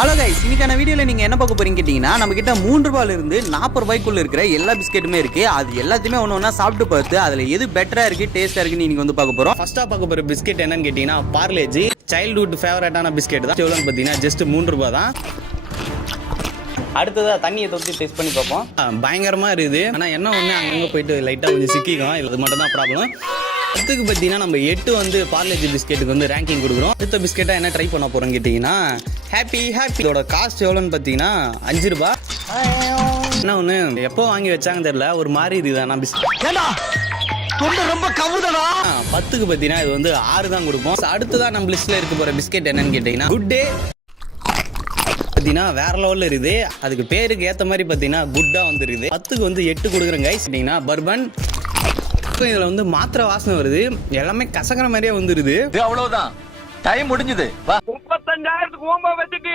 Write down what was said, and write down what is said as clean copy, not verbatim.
Hello guys, இன்னைக்கான வீடியோவில் நீங்கள் என்ன பார்க்க போறீங்க கேட்டிங்கன்னா, நம்ம கிட்ட 3 ரூபாயிலிருந்து 40 ரூபாய்க்குள்ள இருக்கிற எல்லா பிஸ்கெட்டுமே இருக்கு. அது எல்லாத்தையுமே ஒன்று ஒன்றா சாப்பிட்டு பார்த்து அதில் எது பெட்டரா இருக்கு, டேஸ்டா இருக்குன்னு நீங்கள் வந்து பார்க்க போறோம். ஃபர்ஸ்டா பார்க்க போற பிஸ்கெட் என்னன்னு கேட்டீங்கன்னா பார்லேஜி சைல்ட்ஹுட் ஃபேவரட்டான பிஸ்கெட் தான். எவ்வளோன்னு பார்த்தீங்கன்னா ஜஸ்ட் 3 ரூபா தான். அடுத்ததா தண்ணியை தொட்டு டேஸ்ட் பண்ணி பார்ப்போம். பயங்கரமா இருக்குது. ஆனால் என்ன ஒன்று அங்கங்கே போயிட்டு லைட்டாக கொஞ்சம் சிக்கிக்கும். இது மட்டும் தான் ப்ராப்ளம். அடுத்துக்கு பார்த்தீங்கன்னா நம்ம 8 வந்து பார்லேஜி பிஸ்கெட்டுக்கு வந்து ரேங்கிங் கொடுக்குறோம். அடுத்த பிஸ்கெட்டாக என்ன ட்ரை பண்ண போகிறோம் கேட்டிங்கன்னா ஹாப்பி. இதோட காஸ்ட் எவ்வளோன்னு பார்த்தீங்கன்னா 5 ரூபா. என்ன ஒன்று எப்போ வாங்கி வச்சாங்க தெரியல, ஒரு மாதிரி இதுதான் நான் பிஸ்கெட் ரொம்ப கவுதடா. 10க்கு பார்த்தீங்கன்னா இது வந்து 6 தான் கொடுப்போம். அடுத்ததான் நம்ம லிஸ்ட்டில் இருக்க போகிற பிஸ்கெட் என்னன்னு கேட்டிங்கன்னா குட் டே. பார்த்தீங்கன்னா வேற லெவலில் இருக்குது. அதுக்கு பேருக்கு ஏற்ற மாதிரி பார்த்தீங்கன்னா குட்டாக வந்துருக்குது. 10க்கு வந்து 8 கொடுக்குறேன் கைஸ். பார்த்தீங்கன்னா பர்பன். இதில் வந்து மாத்திரை வாசனை வருது, எல்லாமே கசக்கிற மாதிரியே வந்துருது. அவ்வளவுதான், டைம் முடிஞ்சது. 35,000 ஓம்ப வச்சுட்டு